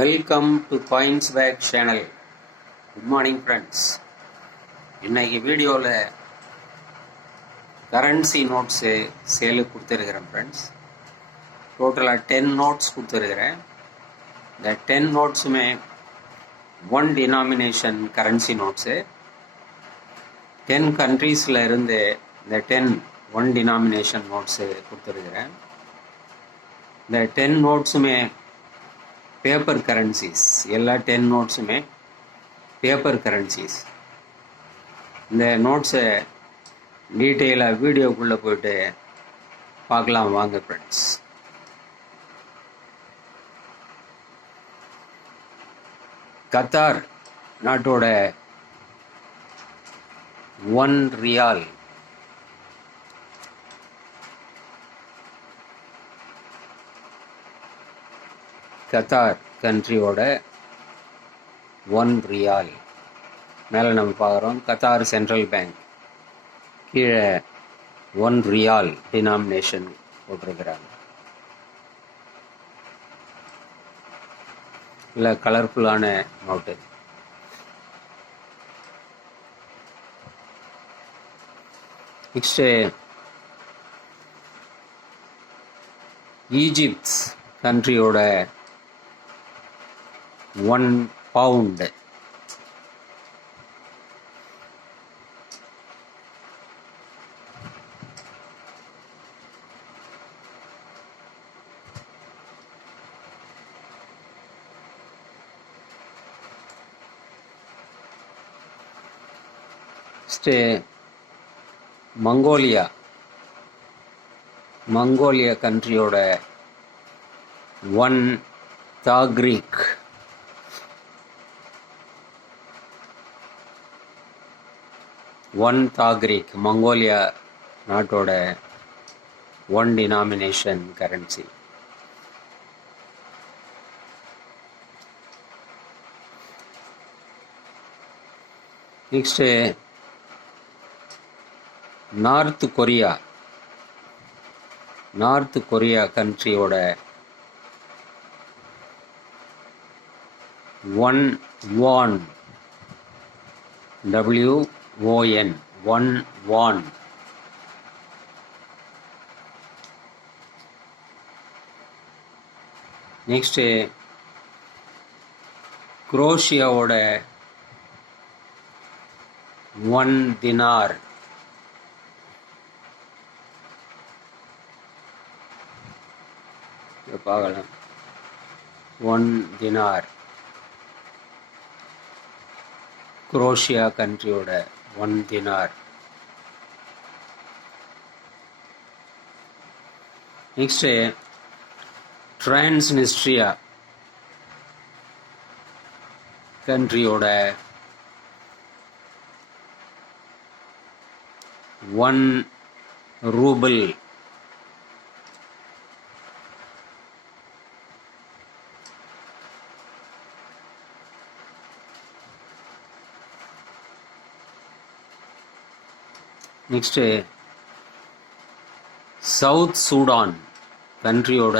Welcome to Coins Bag channel. Good morning friends. இன்னைக்கு வீடியோவில் currency notes சேலுக்கு கொடுத்துருக்கிறேன் ஃப்ரெண்ட்ஸ். டோட்டலாக 10 நோட்ஸ் கொடுத்துருக்கிறேன். இந்த 10 நோட்ஸுமே ஒன் டினாமினேஷன் கரன்சி நோட்ஸு. 10 கண்ட்ரீஸில் இருந்து இந்த 10 ஒன் டினாமினேஷன் நோட்ஸு கொடுத்துருக்கிறேன். இந்த 10 நோட்ஸுமே பேப்பர் கரன்சிஸ். எல்லா 10 நோட்ஸுமே பேப்பர் கரன்சிஸ். இந்த நோட்ஸை டீட்டெயிலாக வீடியோக்குள்ளே போய்ட்டு பார்க்கலாம் வாங்க ஃப்ரெண்ட்ஸ். கத்தார் நாட்டோட 1 ரியால் கத்தார் கண்ட்ரியோட 1 ரியால் மேலே நம்ம பார்க்குறோம். கத்தார் சென்ட்ரல் பேங்க் கீழே 1 ரியால் டினாமினேஷன் போட்டிருக்கிறாங்க. இல்லை கலர்ஃபுல்லான நோட்டு. நெக்ஸ்ட்டு ஈஜிப்ட் கண்ட்ரியோட 1 பவுண்டு. மங்கோலியா கண்ட்ரியோட 1 தாக்ரீக். மங்கோலியா நாட்டோட 1 denomination currency. Next North Korea கண்ட்ரியோட 1 வான். WON 1 won. நெக்ஸ்ட்டு குரோஷியாவோட 1 தினார். பார்க்கலாம் 1 தினார். குரோஷியா கண்ட்ரியோட 1 தினார். நெக்ஸ்ட்டு டிரான்ஸ்னிஸ்ட்ரியா கண்ட்ரியோட 1 ரூபிள். நெக்ஸ்ட்டு சவுத் சூடான் கண்ட்ரியோட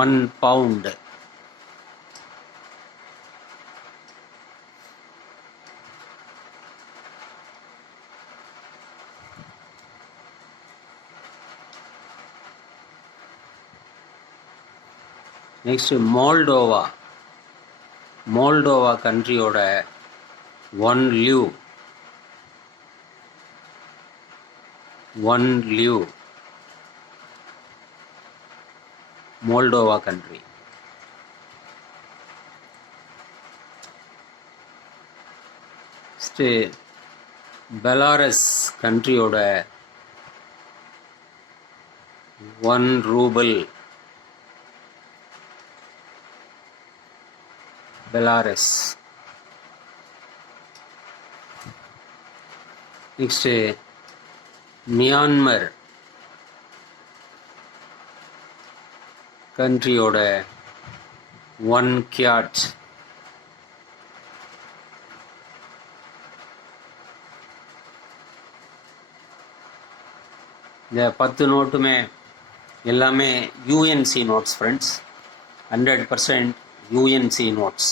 1 பவுண்டு. நெக்ஸ்ட்டு மோல்டோவா கண்ட்ரியோட 1 லியூ. Moldova country. பெலாரஸ் கண்ட்ரியோட 1 ரூபிள். பெலாரஸ். நெக்ஸ்ட்டு மியான்மர் கண்ட்ரியோட 1 கியாட். இந்த 10 நோட்டுமே எல்லாமே UNC notes friends. 100% UNC notes.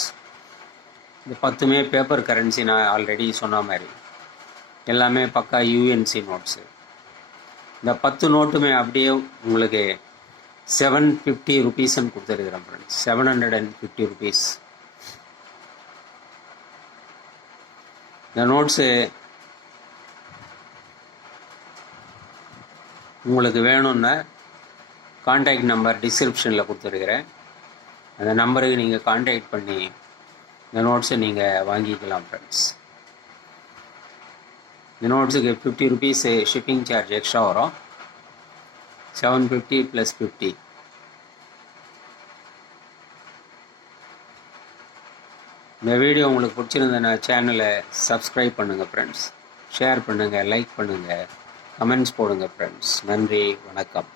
இந்த 10மே பேப்பர் கரன்சி. நான் ஆல்ரெடி சொன்ன மாதிரி எல்லாமே பக்கா யூஎன்சி நோட்ஸு. இந்த 10 நோட்டுமே அப்படியே உங்களுக்கு 750 ருபீஸ்ன்னு கொடுத்துருக்குறேன் ஃப்ரெண்ட்ஸ். 750 ருபீஸ். இந்த நோட்ஸு உங்களுக்கு வேணும்னா கான்டாக்ட் நம்பர் டிஸ்கிரிப்ஷனில் கொடுத்துருக்குறேன். அந்த நம்பருக்கு நீங்கள் கான்டாக்ட் பண்ணி இந்த நோட்ஸை நீங்கள் வாங்கிக்கலாம் ஃப்ரெண்ட்ஸ். இந்த நோட்ஸுக்கு 50 ருபீஸ் ஷிப்பிங் சார்ஜ் எக்ஸ்ட்ரா வரும். 750 + 50. இந்த வீடியோ உங்களுக்கு பிடிச்சிருந்தனா சேனலை சப்ஸ்கிரைப் பண்ணுங்கள் ஃப்ரெண்ட்ஸ். ஷேர் பண்ணுங்கள், லைக் பண்ணுங்கள், கமெண்ட்ஸ் போடுங்க ஃப்ரெண்ட்ஸ். நன்றி, வணக்கம்.